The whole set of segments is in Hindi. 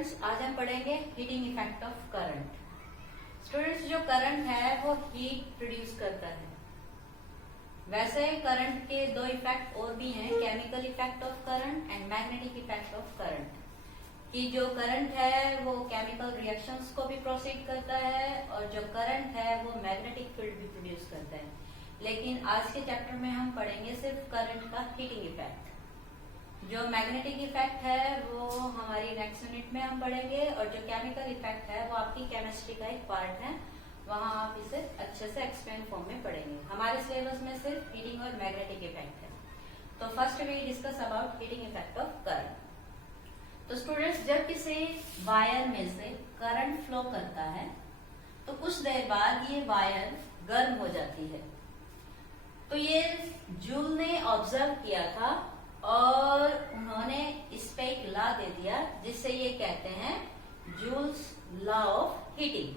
स्टूडेंट्स, आज हम पढ़ेंगे heating effect of current. Students, जो करंट है वो हीट प्रोड्यूस करता है। वैसे करंट के दो इफेक्ट और भी हैं, chemical effect of current and magnetic effect of current. कि जो करंट है वो केमिकल रिएक्शंस को भी प्रोसीड करता है और जो करंट है वो मैग्नेटिक फील्ड भी प्रोड्यूस करता है। लेकिन आज के चैप्टर में हम पढ़ेंगे सिर्फ करंट का हीटिंग इफेक्ट। जो मैग्नेटिक इफेक्ट है वो हमारी नेक्स्ट यूनिट में हम पढ़ेंगे और जो केमिकल इफेक्ट है वो आपकी केमिस्ट्री का एक पार्ट है, वहां आप इसे अच्छे से एक्सप्लेन फॉर्म में पढ़ेंगे। हमारे सिलेबस में सिर्फ हीटिंग और मैग्नेटिक इफेक्ट है। तो first we discuss about heating effect of current. तो स्टूडेंट्स, जब किसी वायर में से करंट फ्लो करता है तो कुछ देर बाद ये वायर गर्म हो जाती है। तो ये जूल ने ऑब्जर्व किया था और उन्होंने इस पे एक लॉ दे दिया जिससे ये कहते हैं जूल्स लॉ ऑफ हीटिंग।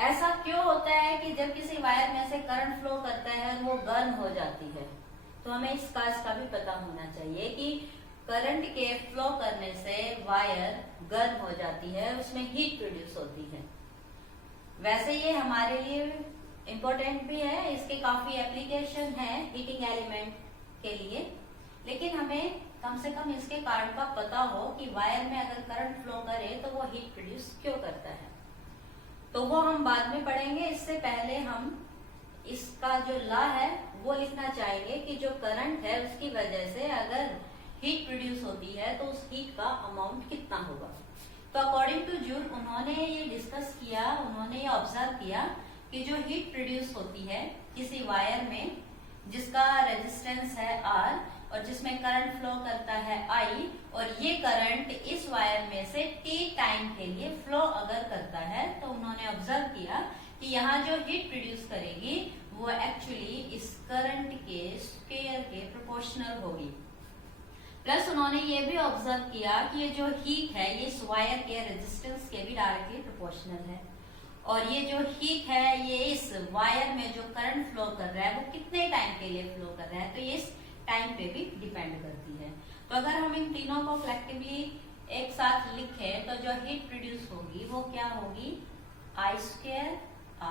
ऐसा क्यों होता है कि जब किसी वायर में से करंट फ्लो करता है वो गर्म हो जाती है? तो हमें इस काज का भी पता होना चाहिए कि करंट के फ्लो करने से वायर गर्म हो जाती है, उसमें हीट प्रोड्यूस होती है। वैसे ये हमारे लिए इम्पोर्टेंट भी है, इसके काफी एप्लीकेशन है हीटिंग एलिमेंट के लिए, लेकिन हमें कम से कम इसके कारण का पता हो कि वायर में अगर करंट फ्लो करे तो वो हीट प्रोड्यूस क्यों करता है। तो वो हम बाद में पढ़ेंगे। इससे पहले हम इसका जो लॉ है वो लिखना चाहेंगे कि जो करंट है उसकी वजह से अगर हीट प्रोड्यूस होती है तो उस हीट का अमाउंट कितना होगा। तो अकॉर्डिंग टू जूल उन्होंने ये डिस्कस किया, उन्होंने ये ऑब्जर्व किया कि जो हीट प्रोड्यूस होती है किसी वायर में जिसका रेजिस्टेंस है R और जिसमें करंट फ्लो करता है I, और ये करंट इस वायर में से T टाइम के लिए फ्लो अगर करता है तो उन्होंने ऑब्जर्व किया कि यहाँ जो हीट प्रोड्यूस करेगी वो एक्चुअली इस करंट के स्क्वायर के प्रोपोर्शनल होगी। प्लस उन्होंने ये भी ऑब्जर्व किया कि ये जो हीट है ये इस वायर के रेजिस्टेंस के भी डायरेक्टली प्रोपोर्शनल है और ये जो हीट है ये इस वायर में जो करंट फ्लो कर रहा है वो कितने टाइम के लिए फ्लो कर रहा है, तो ये इस टाइम पे भी डिपेंड करती है। तो अगर हम इन तीनों को कलेक्टिवली एक साथ लिखें तो जो हीट प्रोड्यूस होगी वो क्या होगी, I²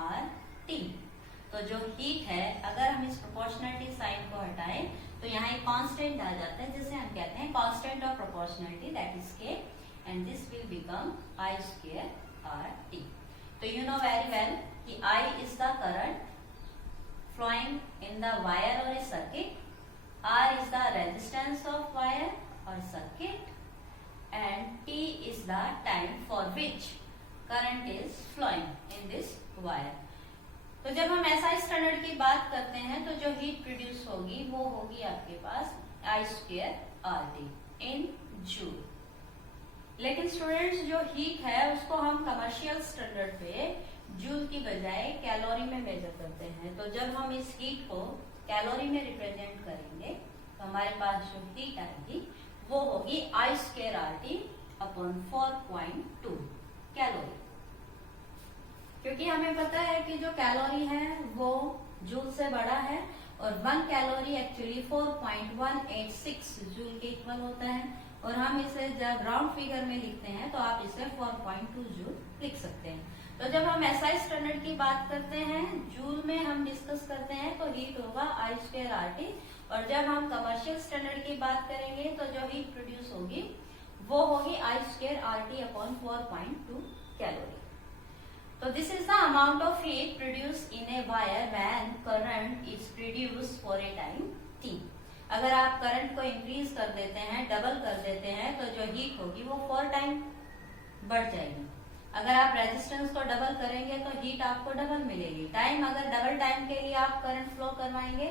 RT। तो जो हीट है अगर हम इस प्रोपोर्शनलिटी साइन को हटाएं तो यहाँ एक कांस्टेंट आ जाता है जिसे हम कहते हैं constant of proportionality, that is K, and this will become I² RT। तो you know very well कि I is the current flowing in the wire or a circuit, R is the resistance of wire or circuit, and T is the time for which current is flowing in this wire। तो जब हम SI स्टैंडर्ड की बात करते हैं तो जो हीट प्रोड्यूस होगी वो होगी आपके पास I² RT इन जूल। लेकिन स्टूडेंट्स, जो हीट है उसको हम कमर्शियल स्टैंडर्ड पे जूल की बजाय कैलोरी में मेजर करते हैं। तो जब हम इस हीट को कैलोरी में रिप्रेजेंट करेंगे तो हमारे पास जो हीट आएगी वो होगी I² RT अपॉन 4.2 कैलोरी। क्योंकि हमें पता है कि जो कैलोरी है वो जूल से बड़ा है और 1 कैलोरी एक्चुअली 4.186 जूल के इक्वल होता है, और हम इसे जब राउंड फिगर में लिखते हैं तो आप इसे 4.2 जूल लिख सकते हैं। तो जब हम SI स्टैंडर्ड की बात करते हैं, जूल में हम डिस्कस करते हैं तो हीट होगा I² RT, और जब हम कमर्शियल स्टैंडर्ड की बात करेंगे तो जो हीट प्रोड्यूस होगी वो होगी I² RT अपॉन 4.2 कैलोरी। तो this is the amount of heat produce in a wire when current is produce for a time T। अगर आप करंट को इंक्रीज कर देते हैं, डबल कर देते हैं, तो जो हीट होगी वो 4 टाइम बढ़ जाएगी। अगर आप रेजिस्टेंस को डबल करेंगे तो हीट आपको डबल मिलेगी। टाइम अगर डबल टाइम के लिए आप करंट फ्लो करवाएंगे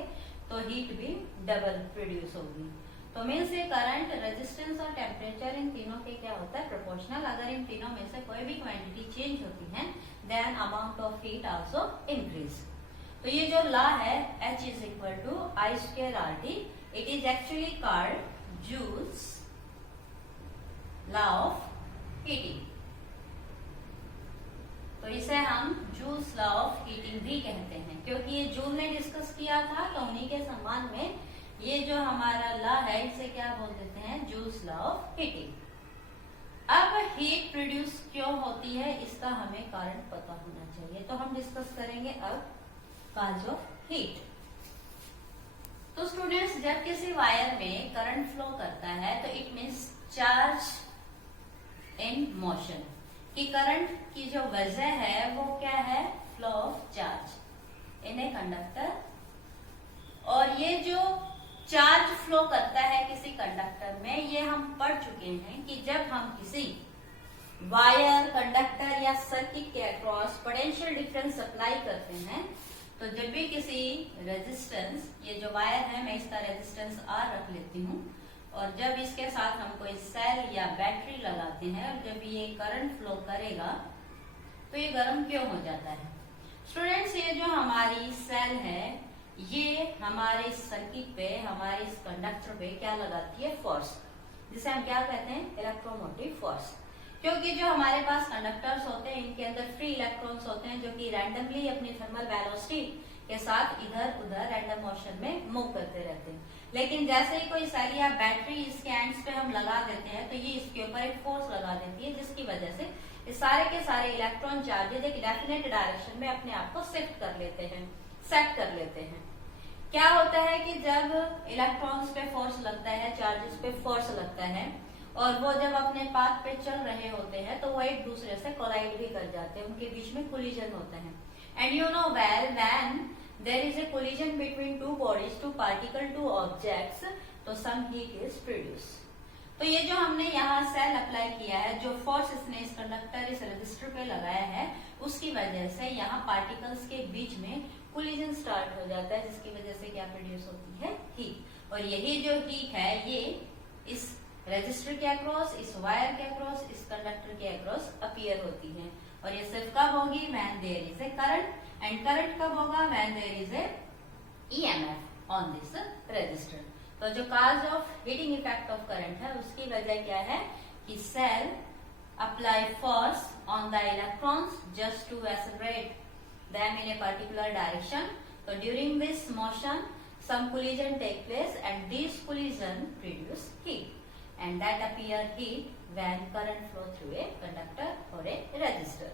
तो हीट भी डबल प्रोड्यूस होगी। तो मीन्स ये करंट, रेजिस्टेंस और टेम्परेचर इन तीनों के क्या होता है, प्रोपोर्शनल। अगर इन तीनों में से कोई भी क्वांटिटी चेंज होती है then amount of heat also increase. तो ये जो लॉ है H is equal to I² RT, it is actually called Joule's law of heating। तो इसे हम जूल्स लॉ ऑफ हीटिंग भी कहते हैं क्योंकि ये जूल ने डिस्कस किया था, तो उन्हीं के सम्मान में ये जो हमारा लॉ है इसे क्या बोल देते हैं, जूल्स लॉ ऑफ हीटिंग। अब हीट प्रोड्यूस क्यों होती है इसका हमें कारण पता होना चाहिए। तो हम डिस्कस करेंगे अब काज ऑफ हीट। तो स्टूडेंट्स, जब किसी वायर में करंट फ्लो करता है तो it means charge in motion, कि करंट की जो वजह है वो क्या है, flow of charge in a conductor. और ये जो चार्ज फ्लो करता है किसी कंडक्टर में, ये हम पढ़ चुके हैं कि जब हम किसी वायर, कंडक्टर या सर्किट के अक्रॉस पोटेंशियल डिफरेंस अप्लाई करते हैं, तो जब भी किसी रेजिस्टेंस, ये जो वायर है मैं इसका रेजिस्टेंस R रख लेती हूँ, और जब इसके साथ हम कोई सेल या बैटरी लगाते हैं और जब ये करंट फ्लो करेगा तो ये गर्म क्यों हो जाता है। स्टूडेंट्स, ये जो हमारी सेल है ये हमारे सर्किट पे, हमारे इस कंडक्टर पे क्या लगाती है, फोर्स, जिसे हम क्या कहते हैं, इलेक्ट्रोमोटिव फोर्स। क्योंकि जो हमारे पास कंडक्टर्स होते हैं इनके अंदर फ्री इलेक्ट्रॉन्स होते हैं जो कि रैंडमली अपनी थर्मल वेलोसिटी के साथ इधर उधर रैंडम मोशन में मूव करते रहते हैं। लेकिन जैसे ही कोई सेल या बैटरी इसके एंड्स पे हम लगा देते हैं तो ये इसके ऊपर एक फोर्स लगा देती है, जिसकी वजह से ये सारे के सारे इलेक्ट्रॉन चार्जेज एक डेफिनेट डायरेक्शन में अपने आप को शिफ्ट कर लेते हैं, सेट कर लेते हैं। क्या होता है कि जब इलेक्ट्रॉन्स पे फोर्स लगता है, चार्जेस पे फोर्स लगता है, और वो जब अपने पाथ पे चल रहे होते हैं तो वो एक दूसरे से कोलाइड भी कर जाते हैं, उनके बीच में कोलिजन होता है। And you know well, when there is a collision between two bodies, two particle, two objects, तो सम हीट इज प्रोड्यूस। तो ये जो हमने यहाँ सेल अप्लाई किया है, जो फोर्स इसने इस कंडक्टर, इस रजिस्टर पे लगाया है, उसकी वजह से यहाँ पार्टिकल्स के बीच में कोलिजन स्टार्ट हो जाता है, जिसकी वजह से क्या प्रोड्यूस होती है, हीट। और यही जो हीट है ये इस रजिस्टर के अक्रॉस, इस वायर के अक्रॉस, इस कंडक्टर के अक्रॉस अपीयर होती है। और ये सिर्फ कब होगी, when there is a current, and current कब होगा, when there is a EMF on this resistor. तो जो cause of heating effect of current है उसकी वजह क्या है कि cell apply force on the electrons just to accelerate them in a particular direction. So during this motion some collision take place and these collision produce heat and that appear heat when current flow through a conductor or a resistor.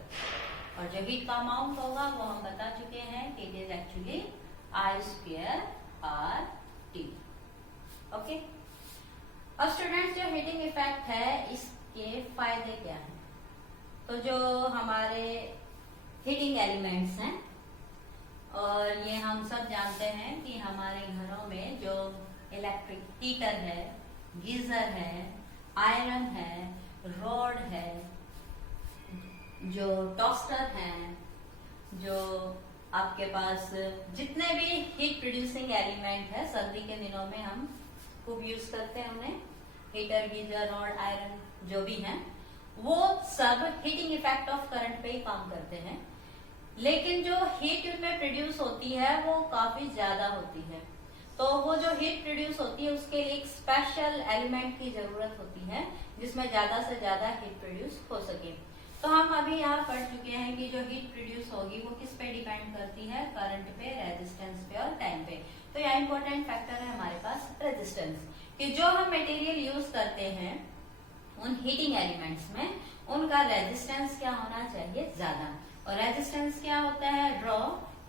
और जो heat का amount होगा वो हम बता चुके हैं कि it is actually I square RT. Okay? अब स्टूडेंट्स, जो हीटिंग इफेक्ट है इसके फायदे क्या हैं। तो जो हमारे हीटिंग एलिमेंट्स हैं, और ये हम सब जानते हैं कि हमारे घरों में जो इलेक्ट्रिक हीटर है, गीजर है, आयरन है, रॉड है, जो टोस्टर है, जो आपके पास जितने भी हीट प्रोड्यूसिंग एलिमेंट है सर्दी के दिनों में हम खूब यूज करते हैं उन्हें, हीटर, गीजर, रॉड, आयरन जो भी हैं, वो सब हीटिंग इफेक्ट ऑफ करंट पे ही काम करते हैं। लेकिन जो हीट उनमें प्रोड्यूस होती है वो काफी ज्यादा होती है। तो वो जो हीट प्रोड्यूस होती है उसके लिए एक स्पेशल एलिमेंट की जरूरत होती है जिसमें ज्यादा से ज्यादा हीट प्रोड्यूस हो सके। तो हम अभी यहाँ पढ़ चुके हैं कि जो हीट प्रोड्यूस होगी वो किस पे डिपेंड करती है, करंट पे, रेजिस्टेंस पे और टाइम पे। तो यहाँ इंपॉर्टेंट फैक्टर है हमारे पास रेजिस्टेंस, कि जो हम मटेरियल यूज करते हैं उन हीटिंग एलिमेंट्स में उनका रेजिस्टेंस क्या होना चाहिए, ज्यादा। और रेजिस्टेंस क्या होता है, रॉ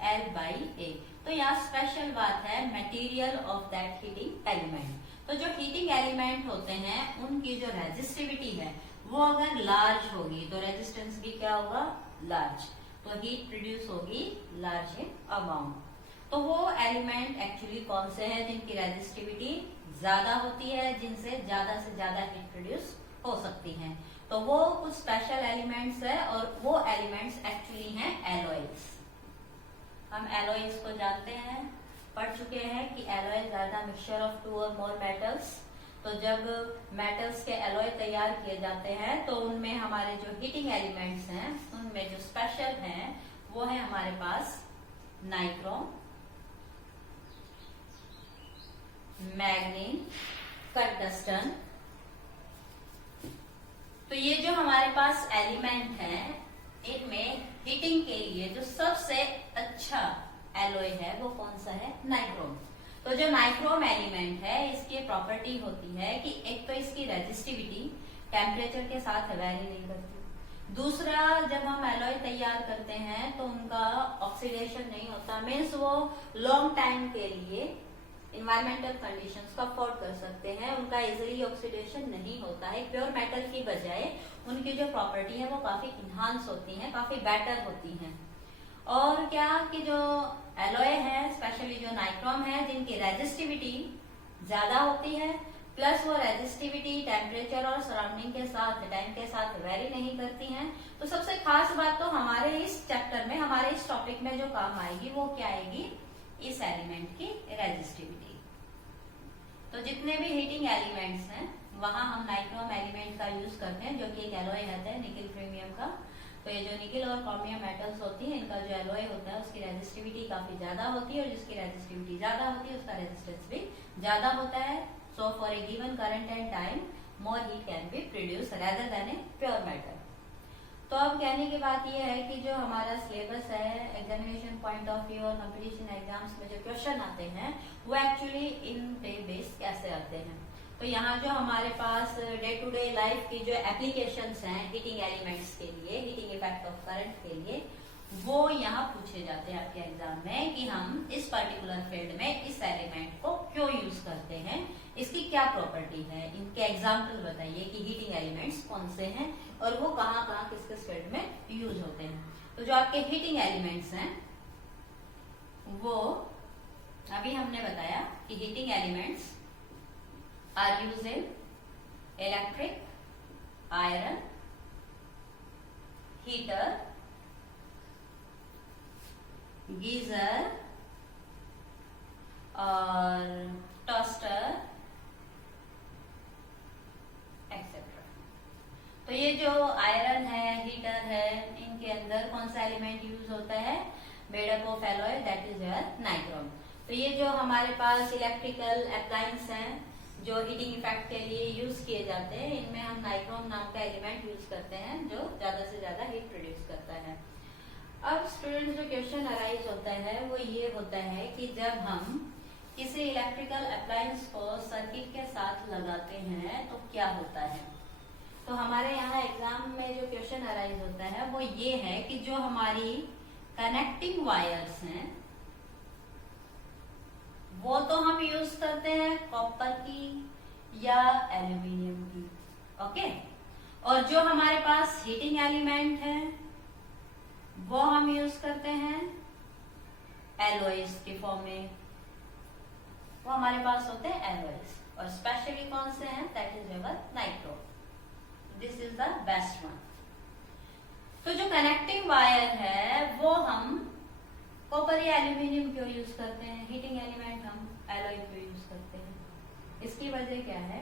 L/A। तो यहाँ स्पेशल बात है material of that heating element. तो जो हीटिंग एलिमेंट होते हैं उनकी जो रेजिस्टिविटी है वो अगर लार्ज होगी तो रेजिस्टेंस भी क्या होगा, लार्ज। तो हीट प्रोड्यूस होगी लार्ज इन अमाउंट। तो वो एलिमेंट एक्चुअली कौन से हैं जिनकी रेजिस्टिविटी ज्यादा होती है, जिनसे ज्यादा से ज्यादा हीट प्रोड्यूस हो सकती है। तो वो कुछ स्पेशल एलिमेंट्स है और वो एलिमेंट्स एक्चुअली हैं एलॉयज। हम एलॉयज को जानते हैं, पढ़ चुके हैं कि alloys are the mixture of two और मोर मेटल्स। तो जब मेटल्स के एलॉय तैयार किए जाते हैं तो उनमें हमारे जो हीटिंग एलिमेंट्स हैं उनमें जो स्पेशल हैं वो है हमारे पास नाइक्रोम, मैग्नीन, टंगस्टन। तो ये जो हमारे पास एलिमेंट हैं इनमें हीटिंग के लिए जो सबसे अच्छा एलॉय है वो कौन सा है, नाइक्रोम। तो जो नाइक्रोम एलिमेंट है इसकी प्रॉपर्टी होती है कि एक तो इसकी रेजिस्टिविटी टेम्परेचर के साथ वेरी नहीं करती। दूसरा, जब हम एलॉय तैयार करते हैं तो उनका ऑक्सीडेशन नहीं होता, मीन्स वो लॉन्ग टाइम के लिए इन्वायरमेंटल कंडीशंस को अफोर्ड कर सकते हैं, उनका इजिली ऑक्सीडेशन नहीं होता है। प्योर मेटल की बजाय उनकी जो प्रॉपर्टी है वो काफी इन्हांस होती है, काफी बेटर होती है। और क्या कि जो एलॉय है, स्पेशली जो नाइक्रोम है, जिनकी रेजिस्टिविटी ज्यादा होती है, प्लस वो रेजिस्टिविटी टेम्परेचर और सराउंडिंग के साथ, टाइम के साथ वेरी नहीं करती हैं। तो सबसे खास बात तो हमारे इस चैप्टर में, हमारे इस टॉपिक में जो काम आएगी वो क्या आएगी, इस एलिमेंट की रेजिस्टिविटी। तो जितने भी हीटिंग एलिमेंट्स हैं वहां हम नाइक्रोम एलिमेंट का यूज करते हैं, जो कि एक एलॉय रहता है निकल क्रोमियम का। तो ये जो निकल और क्रोमियम मेटल्स होती हैं, इनका जो एलॉय होता है उसकी रेजिस्टिविटी काफी ज्यादा होती है, और जिसकी रेजिस्टिविटी ज्यादा होती है उसका रेजिस्टेंस भी ज्यादा होता है। So for a given current and time more heat can be produce rather than a pure metal. तो अब कहने की बात यह है कि जो हमारा सिलेबस है, एग्जामिनेशन पॉइंट ऑफ व्यू और कंपटीशन एग्जाम्स में जो क्वेश्चन आते हैं वो एक्चुअली इन डे बेस कैसे आते हैं। तो यहाँ जो हमारे पास डे टू डे लाइफ की जो एप्लीकेशंस हैं हीटिंग एलिमेंट्स के लिए, हीटिंग इफेक्ट ऑफ करंट के लिए, वो यहाँ पूछे जाते हैं आपके एग्जाम में कि हम इस पर्टिकुलर फील्ड में इस एलिमेंट को क्यों यूज करते हैं, इसकी क्या प्रॉपर्टी है, इनके एग्जाम्पल बताइए कि हीटिंग एलिमेंट्स कौन से हैं और वो कहाँ कहाँ किस किस फील्ड में यूज होते हैं। तो जो आपके हीटिंग एलिमेंट्स हैं वो अभी हमने बताया कि heating elements are used in electric, iron, heater, geyser और टोस्टर एक्सेट्रा। तो ये जो आयरन है, हीटर है, इनके अंदर कौन सा एलिमेंट यूज होता है, made up of alloy, that is your nichrome. तो ये जो हमारे पास इलेक्ट्रिकल अप्लायंस हैं जो हीटिंग इफेक्ट के लिए यूज किए जाते हैं, इनमें हम नाइक्रोम नाम का एलिमेंट यूज करते हैं जो ज्यादा से ज्यादा हीट प्रोड्यूस करता है। अब स्टूडेंट जो क्वेश्चन अराइज होता है वो ये होता है कि जब हम किसी इलेक्ट्रिकल अप्लायंस को सर्किट के साथ लगाते हैं तो क्या होता है। तो हमारे यहाँ एग्जाम में जो क्वेश्चन अराइज होता है वो ये है कि जो हमारी कनेक्टिंग वायर्स हैं वो तो हम यूज करते हैं कॉपर की या एल्यूमिनियम की, ओके। और जो हमारे पास हीटिंग एलिमेंट है वो हम यूज करते हैं एलॉयज के फॉर्म में, वो हमारे पास होते हैं एलॉयज। और स्पेशली कौन से हैं, that is your nichrome, this is the best one. तो जो कनेक्टिंग वायर है वो हम कॉपर या एल्यूमिनियम क्यों यूज करते हैं, हीटिंग एलिमेंट हम एलॉय क्यों यूज करते हैं। इसकी वजह क्या है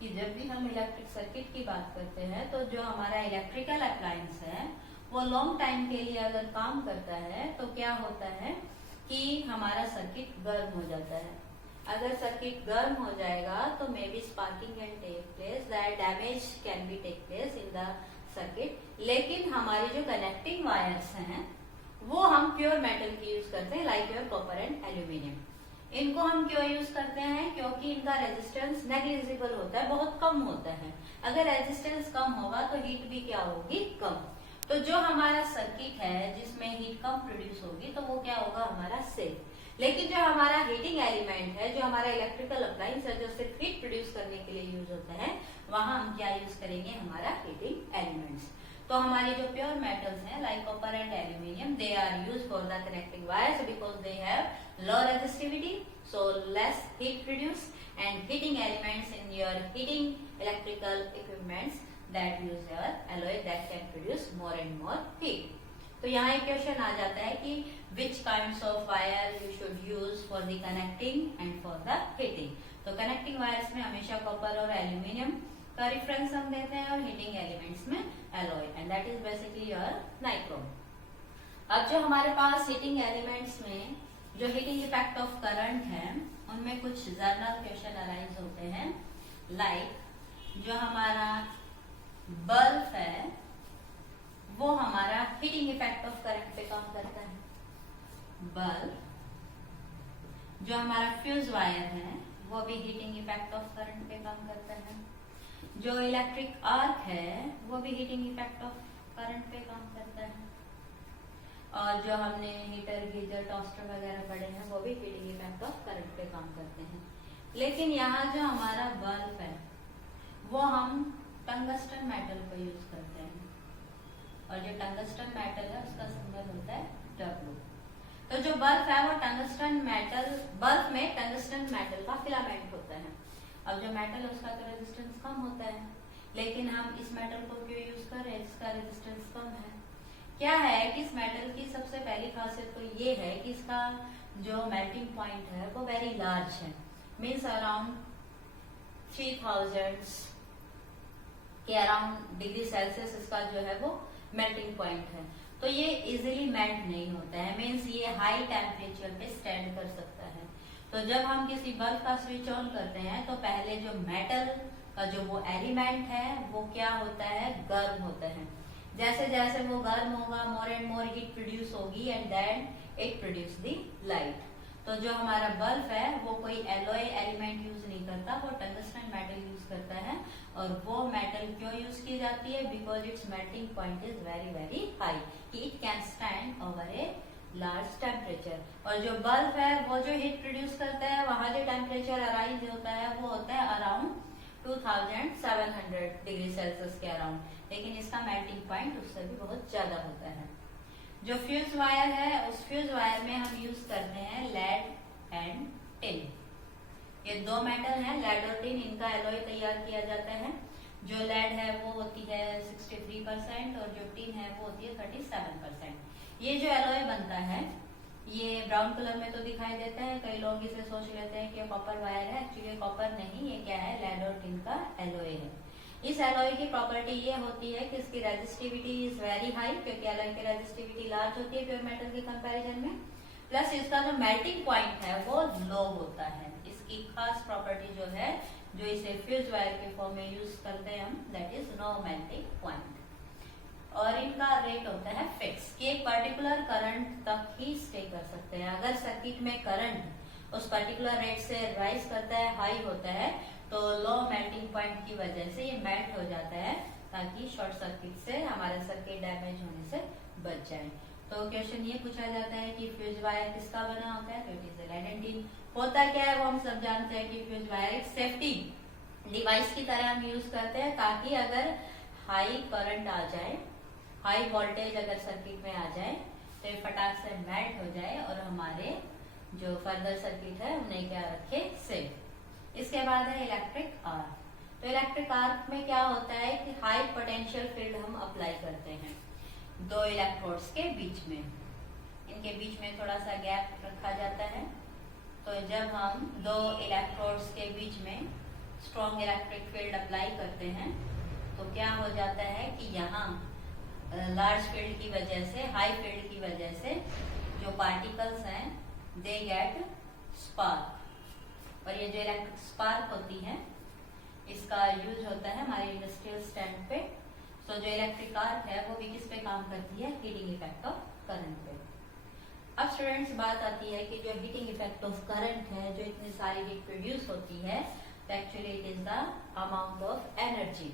कि जब भी हम इलेक्ट्रिक सर्किट की बात करते हैं तो जो हमारा इलेक्ट्रिकल अप्लायंस है वो लॉन्ग टाइम के लिए अगर काम करता है तो क्या होता है कि हमारा सर्किट गर्म हो जाता है। अगर सर्किट गर्म हो जाएगा तो maybe sparking can take place, that damage can be take place in the circuit. लेकिन हमारी जो कनेक्टिंग वायर्स हैं वो हम प्योर मेटल की यूज करते हैं, like your copper and aluminium. इनको हम क्यों यूज करते हैं, क्योंकि इनका रेजिस्टेंस नेग्लिजिबल होता है, बहुत कम होता है। अगर रेजिस्टेंस कम होगा तो हीट भी क्या होगी, कम। तो जो हमारा सर्किट है जिसमें हीट कम प्रोड्यूस होगी तो वो क्या होगा, हमारा सेफ। लेकिन जो हमारा हीटिंग एलिमेंट है, जो हमारा इलेक्ट्रिकल अप्लायंस है जो सिर्फ हीट प्रोड्यूस करने के लिए यूज होता है, वहां हम क्या यूज करेंगे, हमारा हीटिंग एलिमेंट्स। तो हमारी जो प्योर मेटल्स हैं like copper and aluminium, they are used for the connecting wires because they have low resistivity, so less heat produce, and heating elements in your heating electrical equipments that use your alloy that can produce more and more heat. तो यहाँ एक क्वेश्चन आ जाता है कि which kinds of wire you should use for the connecting and for the heating. तो कनेक्टिंग वायर्स में हमेशा कॉपर और एल्यूमिनियम का रेफरेंस हम देते हैं और हीटिंग एलिमेंट्स में alloy, and that is basically your nichrome. अब जो हमारे पास हीटिंग एलिमेंट्स में जो हीटिंग इफेक्ट ऑफ करंट है उनमें कुछ जनरल क्वेश्चन अराइज होते हैं, लाइक जो हमारा बल्ब है वो हमारा हीटिंग इफेक्ट ऑफ करंट पे काम करता है। बल्ब, जो हमारा फ्यूज वायर है वो भी हीटिंग इफेक्ट ऑफ करंट पे काम करता है। जो इलेक्ट्रिक आर्क है वो भी हीटिंग इफेक्ट ऑफ करंट पे काम करता है, और जो हमने हीटर, गीजर, टोस्टर वगैरह पढ़े हैं वो भी हीटिंग इफेक्ट ऑफ करंट पे काम करते हैं। लेकिन यहाँ जो हमारा बल्ब है वो हम टंगस्टन मेटल को यूज करते हैं, और जो टंगस्टन मेटल है उसका सिंबल होता है W। तो जो बल्ब है वो टंगस्टन मेटल, बल्ब में टंगस्टन मेटल का फिलामेंट होता है। अब जो मेटल है उसका तो रेजिस्टेंस कम होता है, लेकिन हम इस मेटल को क्यों यूज कर रहे हैं, इसका रेजिस्टेंस कम है। क्या है कि इस मेटल की सबसे पहली खासियत तो ये है कि इसका जो मेल्टिंग पॉइंट है वो वेरी लार्ज है, मीन्स अराउंड 3000 के अराउंड डिग्री सेल्सियस इसका जो है वो मेल्टिंग पॉइंट है। तो ये इजीली मेल्ट नहीं होता है, मीन्स ये हाई टेम्परेचर पे स्टैंड कर सकता है। तो जब हम किसी बल्ब का स्विच ऑन करते हैं तो पहले जो मेटल का जो वो एलिमेंट है वो क्या होता है, गर्म होता है। जैसे जैसे वो गर्म होगा more and more heat produce होगी and then it produce the light. तो जो हमारा बल्ब है वो कोई एलॉय एलिमेंट यूज नहीं करता, वो टंगस्टन मेटल यूज करता है। और वो मेटल क्यों यूज की जाती है, because it's melting point is very very high, it can stand over a large temperature. और जो बल्ब है वो जो हीट प्रोड्यूस करता है वहां जो टेम्परेचर अराइज होता है वो होता है अराउंड 2700 डिग्री सेल्सियस के अराउंड, लेकिन इसका मेल्टिंग पॉइंट उससे भी बहुत ज्यादा होता है। जो फ्यूज वायर है उस फ्यूज वायर में हम यूज करते हैं लेड एंड टिन। ये दो मेटल हैं, लेड और टिन, इनका एलॉय तैयार किया जाता है। जो लेड है वो होती है 63% और जो टिन है वो होती है 37%। ये जो एलॉय बनता है ये ब्राउन कलर में तो दिखाई देता है, कई लोग इसे सोच लेते हैं कि कॉपर वायर है, एक्चुअली कॉपर नहीं, ये क्या है, लेड और टिन का एलॉय है। इस एलॉय की प्रॉपर्टी ये होती है कि इसकी रेजिस्टिविटी इज वेरी हाई, क्योंकि एलॉय की रेजिस्टिविटी लार्ज होती है प्योर मेटल के कंपैरिजन में, प्लस इसका जो मेल्टिंग पॉइंट है वो लो होता है। इसकी खास प्रॉपर्टी जो है, जो इसे फ्यूज वायर के फॉर्म में यूज करते हैं हम, that is no melting point. और इनका रेट होता है फिक्स, कि एक पर्टिकुलर करंट तक ही स्टे कर सकते हैं। अगर सर्किट में करंट उस पर्टिकुलर रेट से राइज करता है, हाई होता है, तो लो मेल्टिंग पॉइंट की वजह से ये मेल्ट हो जाता है, ताकि शॉर्ट सर्किट से हमारा सर्किट डैमेज होने से बच जाए। तो क्वेश्चन ये पूछा जाता है कि फ्यूज वायर किसका बना होता है, तो it is lead and tin. होता क्या है वो हम सब जानते हैं कि फ्यूज वायर एक सेफ्टी डिवाइस की तरह हम यूज करते हैं, ताकि अगर हाई करंट आ जाए, हाई वोल्टेज अगर सर्किट में आ जाए तो ये फटाक से मेल्ट हो जाए और हमारे जो फर्दर सर्किट है उन्हें क्या रखे, सेफ। इसके बाद है इलेक्ट्रिक आर्क। तो इलेक्ट्रिक आर्क में क्या होता है कि हाई पोटेंशियल फील्ड हम अप्लाई करते हैं दो इलेक्ट्रोड्स के बीच में, इनके बीच में थोड़ा सा गैप रखा जाता है। तो जब हम दो इलेक्ट्रोड्स के बीच में स्ट्रॉन्ग इलेक्ट्रिक फील्ड अप्लाई करते हैं तो क्या हो जाता है कि यहाँ लार्ज फील्ड की वजह से, हाई फील्ड की वजह से जो पार्टिकल्स हैं दे गेट स्पार्क। और ये जो इलेक्ट्रिक स्पार्क होती है इसका यूज होता है हमारे इंडस्ट्रियल स्टैंड पे। तो जो इलेक्ट्रिक आर्क है वो भी किस पे काम करती है, हीटिंग इफेक्ट ऑफ करंट पे। अब स्टूडेंट्स बात आती है कि जो हीटिंग इफेक्ट ऑफ करंट है, जो इतनी सारी हीट प्रोड्यूस होती है, तो actually it is the amount of energy.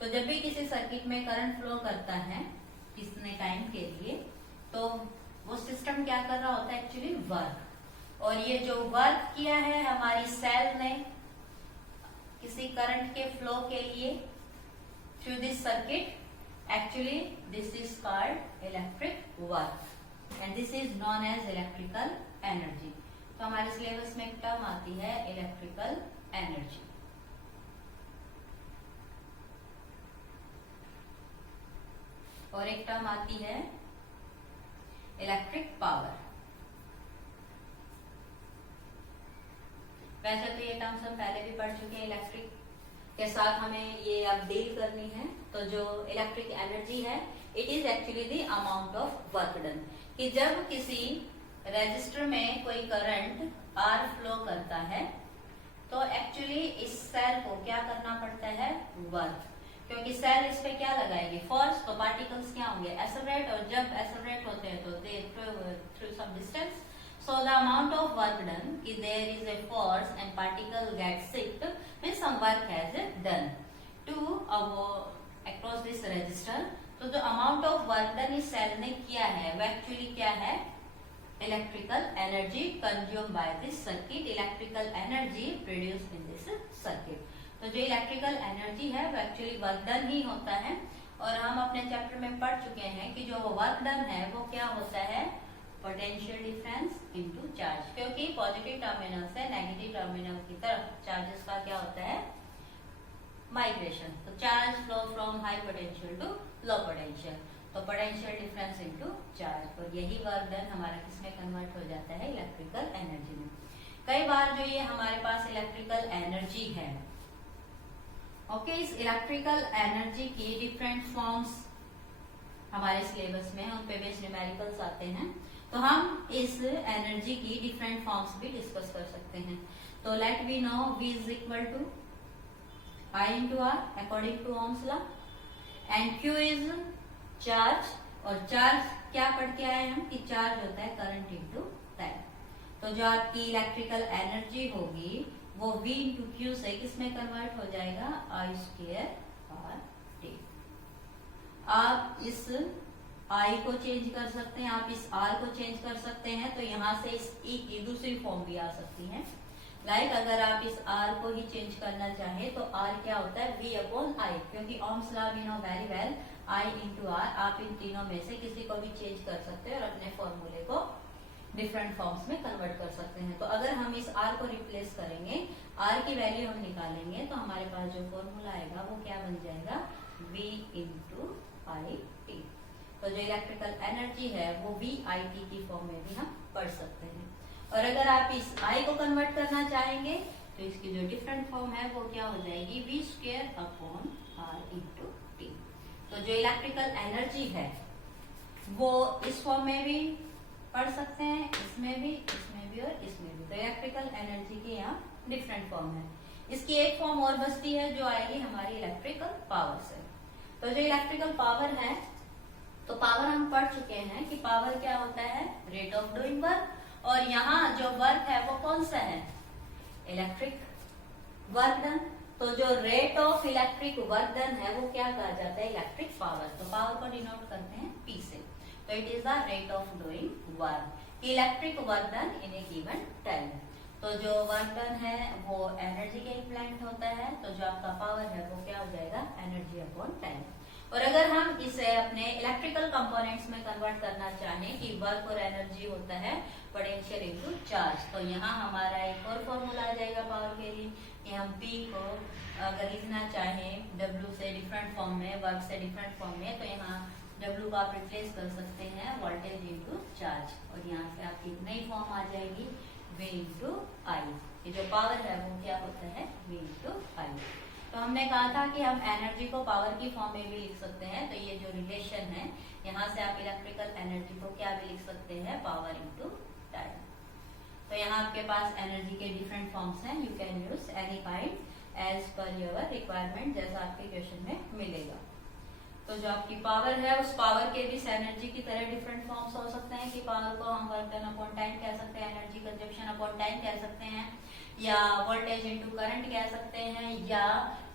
तो जब भी किसी सर्किट में करंट फ्लो करता है कितने टाइम के लिए, तो वो सिस्टम क्या कर रहा होता है, एक्चुअली वर्क। और ये जो वर्क किया है हमारी सेल ने किसी करंट के फ्लो के लिए through this circuit, actually this is called electric work and this is known as electrical energy. तो हमारे सिलेबस में एक टर्म आती है इलेक्ट्रिकल एनर्जी। और एक टर्म आती है इलेक्ट्रिक पावर। वैसे तो ये टर्म्स हम पहले भी पढ़ चुके हैं, इलेक्ट्रिक के साथ हमें ये अब डील करनी है। तो जो इलेक्ट्रिक एनर्जी है it is actually the amount of work done, कि जब किसी रेजिस्टर में कोई करंट आर फ्लो करता है तो एक्चुअली इस सेल को क्या करना पड़ता है, वर्क। क्योंकि सेल इस पे क्या लगाएगी, फोर्स, तो पार्टिकल्स क्या होंगे, एक्सेलरेट, और जब एक्सेलरेट होते हैं तो they through some distance, so the amount of work done, if there is a force and particle gets shift, means some work has done to वो अक्रॉस दिस रजिस्टर, तो जो अमाउंट ऑफ वर्क डन इस सेल ने किया है वो एक्चुअली क्या है, electrical energy consume by this circuit, electrical energy produce in this circuit. तो जो इलेक्ट्रिकल एनर्जी है वो एक्चुअली वर्क डन ही होता है। और हम अपने चैप्टर में पढ़ चुके हैं कि जो वर्क डन है वो क्या होता है, पोटेंशियल डिफरेंस इनटू चार्ज, क्योंकि पॉजिटिव टर्मिनल से नेगेटिव टर्मिनल की तरफ चार्जेस का क्या होता है, माइग्रेशन। तो charge flow from high potential to low potential, तो पोटेंशियल डिफरेंस इनटू चार्ज। और यही वर्क डन हमारा किसमें कन्वर्ट हो जाता है, इलेक्ट्रिकल एनर्जी में। कई बार जो ये हमारे पास इलेक्ट्रिकल एनर्जी है, ओके, इस इलेक्ट्रिकल एनर्जी की डिफरेंट फॉर्म्स हमारे सिलेबस में, उन पे बेस्ड न्यूमेरिकल्स आते हैं, तो हम इस एनर्जी की डिफरेंट फॉर्म्स भी डिस्कस कर सकते हैं। तो let we know V is equal to I into R according to Ohm's law, and Q is charge, और चार्ज क्या पढ़ के आए हम कि चार्ज होता है करंट इंटू टाइम। तो जो आपकी इलेक्ट्रिकल एनर्जी होगी वो V इंटू क्यू से किसमें कन्वर्ट हो जाएगा, I स्क्वायर आर टी। आप इस I को चेंज कर सकते हैं, आप इस R को चेंज कर सकते हैं, तो यहाँ से इस E की दूसरी फॉर्म भी आ सकती है। लाइक अगर आप इस R को ही चेंज करना चाहे तो R क्या होता है, V अपॉन I, क्योंकि Ohm's law we know very well, I into R. आप इन तीनों में से किसी को भी चेंज कर सकते हैं और अपने फॉर्मूले को डिफरेंट फॉर्म्स में कन्वर्ट कर सकते हैं। तो अगर हम इस R को रिप्लेस करेंगे, R की वैल्यू हम निकालेंगे, तो हमारे पास जो फॉर्मूला आएगा वो क्या बन जाएगा, V इंटू आई टी। तो जो इलेक्ट्रिकल एनर्जी है वो V I T की फॉर्म में भी हम पढ़ सकते हैं। और अगर आप इस I को कन्वर्ट करना चाहेंगे तो इसकी जो डिफरेंट फॉर्म है वो क्या हो जाएगी, V square upon R into T. तो जो इलेक्ट्रिकल एनर्जी है वो इस फॉर्म में भी पढ़ सकते हैं, इसमें भी और इसमें भी। तो इलेक्ट्रिकल एनर्जी के यहाँ डिफरेंट फॉर्म है। इसकी एक फॉर्म और बचती है जो आएगी हमारी इलेक्ट्रिकल पावर से। तो जो इलेक्ट्रिकल पावर है, तो पावर हम पढ़ चुके हैं कि पावर क्या होता है, रेट ऑफ डूइंग वर्क, और यहाँ जो वर्क है वो कौन सा है, इलेक्ट्रिक वर्क डन। तो जो rate of electric work done है वो क्या कहा जाता है, इलेक्ट्रिक पावर। तो पावर को डिनोट करते हैं P से। तो it is the rate of doing work, electric work done in A given time. तो जो वर्क डन है वो एनर्जी के इक्विवेलेंट होता है, तो जो आपका पावर है वो क्या हो जाएगा, एनर्जी अपॉन टाइम। और अगर हम इसे अपने इलेक्ट्रिकल कंपोनेंट्स में कन्वर्ट करना चाहें कि वर्क और एनर्जी होता है पोटेंशियल इनटू चार्ज, तो यहाँ हमारा एक और फॉर्मूला आ जाएगा पावर के लिए कि हम P को अगर लिखना चाहें W से डिफरेंट फॉर्म में, वर्क से डिफरेंट फॉर्म में, तो यहाँ W को आप रिप्लेस कर सकते हैं वोल्टेज इंटू चार्ज, और यहाँ से आपकी नई फॉर्म आ जाएगी V इंटू आई। ये जो पावर है वो क्या होता है, V इंटू आई। तो हमने कहा था कि हम एनर्जी को पावर की फॉर्म में भी लिख सकते हैं, तो ये जो रिलेशन है यहाँ से आप इलेक्ट्रिकल एनर्जी को क्या भी लिख सकते हैं, पावर इंटू टाइम। तो यहाँ आपके पास एनर्जी के डिफरेंट फॉर्म्स हैं, you can use any kind as per your requirement, जैसा आपके क्वेश्चन में मिलेगा। तो जो आपकी पावर है उस पावर के भी एनर्जी की तरह डिफरेंट फॉर्म्स हो सकते हैं कि पावर को हम वर्क डन अपॉन टाइम कह सकते हैं, एनर्जी कंजप्शन अपॉन टाइम कह सकते हैं, या वोल्टेज इनटू करंट कह सकते हैं, या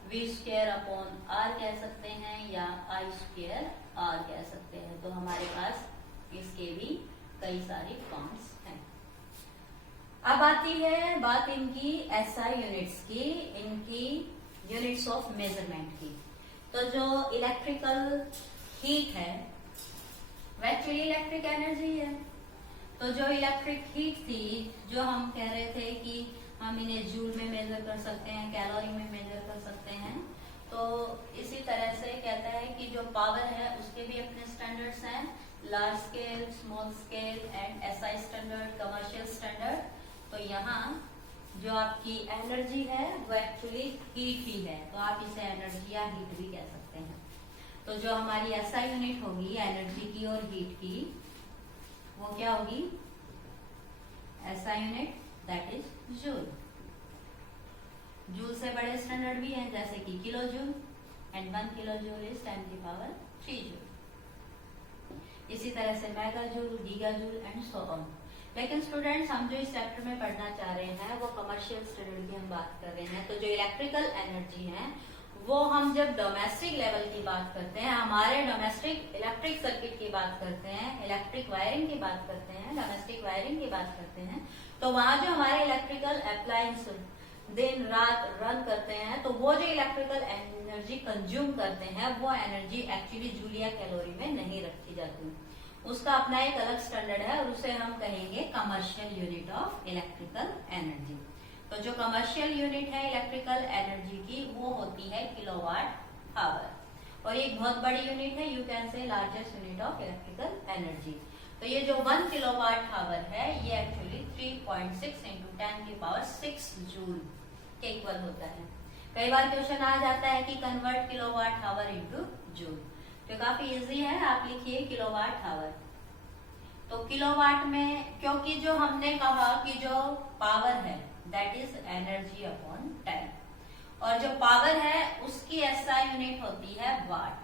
V स्क्वायर अपॉन R कह सकते हैं, या I स्क्वायर R कह सकते हैं। तो हमारे पास इसके भी कई सारी फॉर्म्स हैं। अब आती है बात इनकी SI यूनिट्स की, इनकी यूनिट्स ऑफ मेजरमेंट की। तो जो इलेक्ट्रिकल हीट है वह एक्चुअली इलेक्ट्रिक एनर्जी है। तो जो इलेक्ट्रिक हीट थी, जो हम कह रहे थे कि हम इन्हें जूल में मेजर कर सकते हैं, कैलोरी में मेजर कर सकते हैं, तो इसी तरह से कहता है कि जो पावर है उसके भी अपने स्टैंडर्ड्स हैं, large scale, small scale and SI standard, commercial standard. तो यहाँ जो आपकी एनर्जी है वो एक्चुअली हीट ही है, तो आप इसे एनर्जी या हीट भी कह सकते हैं। तो जो हमारी SI यूनिट होगी एनर्जी की और हीट की, वो क्या होगी, SI unit that is joule. Joule से बड़े स्टैंडर्ड भी हैं जैसे कि kilo joule, and 1 kilo joule is 10⁻³ joule. इसी तरह से mega joule, giga joule and so on. लेकिन स्टूडेंट्स, हम जो इस चैप्टर में पढ़ना चाह रहे हैं वो कमर्शियल स्टैंडर्ड की हम बात कर रहे हैं। तो जो इलेक्ट्रिकल एनर्जी है वो हम जब डोमेस्टिक लेवल की बात करते हैं, हमारे डोमेस्टिक इलेक्ट्रिक सर्किट की बात करते हैं, इलेक्ट्रिक वायरिंग की बात करते हैं, डोमेस्टिक वायरिंग की बात करते हैं, तो वहां जो हमारे इलेक्ट्रिकल अप्लायंस दिन रात रन करते हैं, तो वो जो इलेक्ट्रिकल एनर्जी कंज्यूम करते हैं वो एनर्जी एक्चुअली जूल या कैलोरी में नहीं रखी जाती। उसका अपना एक अलग स्टैंडर्ड है और उसे हम कहेंगे commercial unit of electrical energy. तो जो कमर्शियल यूनिट है इलेक्ट्रिकल एनर्जी की वो होती है किलोवाट आवर, और एक बहुत बड़ी यूनिट है, you can say largest unit of electrical energy. तो ये जो 1 किलोवाट आवर है ये एक्चुअली 3.6 इंटू 10⁶ जूल के इक्वल होता है। कई बार क्वेश्चन आ जाता है कि convert kilowatt hour into joule, तो काफी इजी है, आप लिखिए किलोवाट आवर। तो किलोवाट में, क्योंकि जो हमने कहा कि जो पावर है that is energy upon time, और जो पावर है उसकी एसआई यूनिट होती है वाट।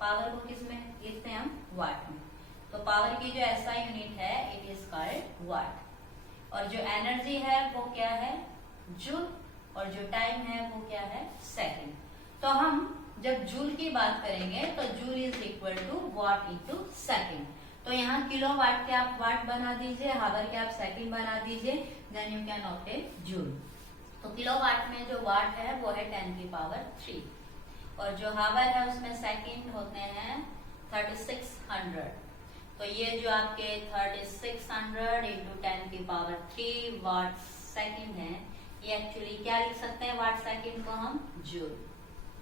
पावर को किस में लिखते हैं हम? वाट में। तो पावर की जो एसआई यूनिट है इट इज कॉल्ड वाट, और जो एनर्जी है वो क्या है? जूल, और जो टाइम है वो क्या है? सेकंड। तो हम जब जूल की बात करेंगे तो joule is equal to watt into second. तो यहाँ किलोवाट के आप वाट बना दीजिए, हावर के आप सेकंड बना दीजिए, then you can obtain joule. तो किलोवाट में जो वाट है वो है 10⁻3, और जो हावर है उसमें सेकंड होते हैं 3600। तो ये जो आपके 3600 इंटू 10⁻3 वाट सेकंड है, ये एक्चुअली क्या लिख सकते हैं वाट सेकंड को हम? जूल।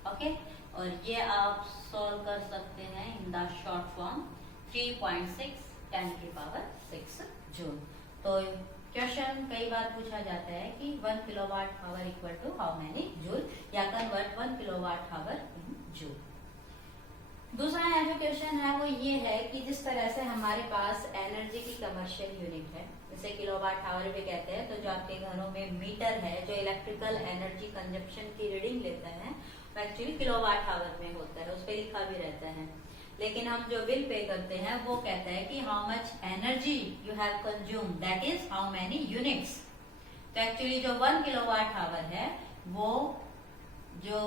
ओके, और ये आप सॉल्व कर सकते हैं in the short form 3.6 10⁻6 joule. तो क्वेश्चन कई बार पूछा जाता है कि 1 kilowatt hour equal to how many joule, या convert 1 kilowatt hour in joule. दूसरा जो क्वेश्चन है वो ये है कि जिस तरह से हमारे पास एनर्जी की कमर्शियल यूनिट है, इसे किलोवाट आवर भी कहते हैं, तो जो आपके घरों में मीटर है जो इलेक्ट्रिकल एनर्जी कंजप्शन की रीडिंग लेता है वो एक्चुअली किलोवाट आवर में होता है, उस पर लिखा भी रहता है। लेकिन हम जो बिल पे करते हैं वो कहता है कि how much energy you have consume, that is how many units. तो एक्चुअली जो 1 किलोवाट आवर है वो जो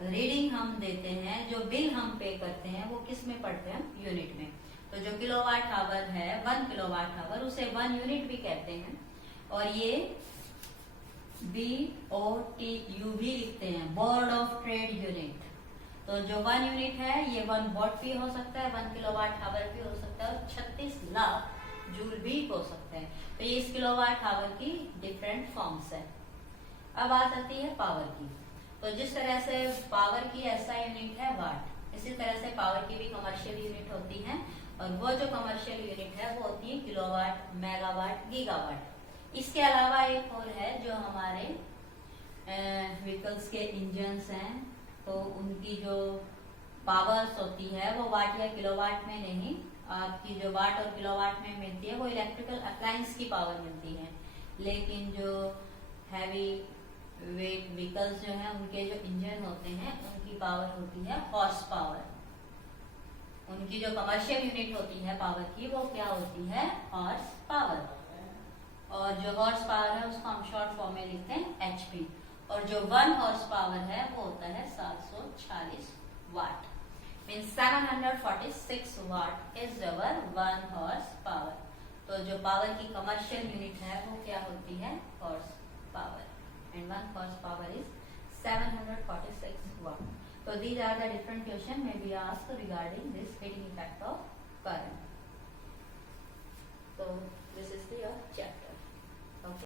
रीडिंग हम देते हैं, जो बिल हम पे करते हैं, वो किस में पढ़ते हैं? यूनिट में। तो जो किलोवाट आवर है 1 किलोवाट आवर, उसे 1 यूनिट भी कहते हैं, और ये BOTU भी लिखते हैं, बोर्ड ऑफ ट्रेड यूनिट। तो जो 1 यूनिट है ये 1 वॉट भी हो सकता है, 1 किलोवाट आवर भी हो सकता है, और 36 लाख जूल भी हो सकता है। तो ये इस किलोवाट आवर की डिफरेंट फॉर्म्स है। अब आ जाती है पावर की। तो जिस तरह से पावर की एसआई यूनिट है वाट, इसी तरह से पावर की भी कमर्शियल यूनिट होती है, और वो जो कमर्शियल यूनिट है वो होती है किलोवाट, मेगावाट, गीगावाट। इसके अलावा एक और है जो हमारे व्हीकल्स के इंजन्स हैं, तो उनकी जो पावर्स होती है वो वाट या किलोवाट में नहीं, आपकी जो वाट और किलोवाट में मिलती है वो इलेक्ट्रिकल अप्लायंस की पावर मिलती है। लेकिन जो हैवी वेट व्हीकल्स जो है उनके जो इंजन होते हैं उनकी पावर होती है हॉर्स पावर। उनकी जो कमर्शियल यूनिट होती है पावर की वो क्या होती है? Horse power. और जो हॉर्स पावर है उसको हम शॉर्ट फॉर्म में लिखते हैं HP, और जो 1 हॉर्स पावर है वो होता है 740 watt, mean 746 watt is our 1 horse power. तो जो पावर की कमर्शियल यूनिट है वो क्या होती है? Horse power, and 1 horsepower is 746 watt. So these are the different questions may be asked regarding this heating effect of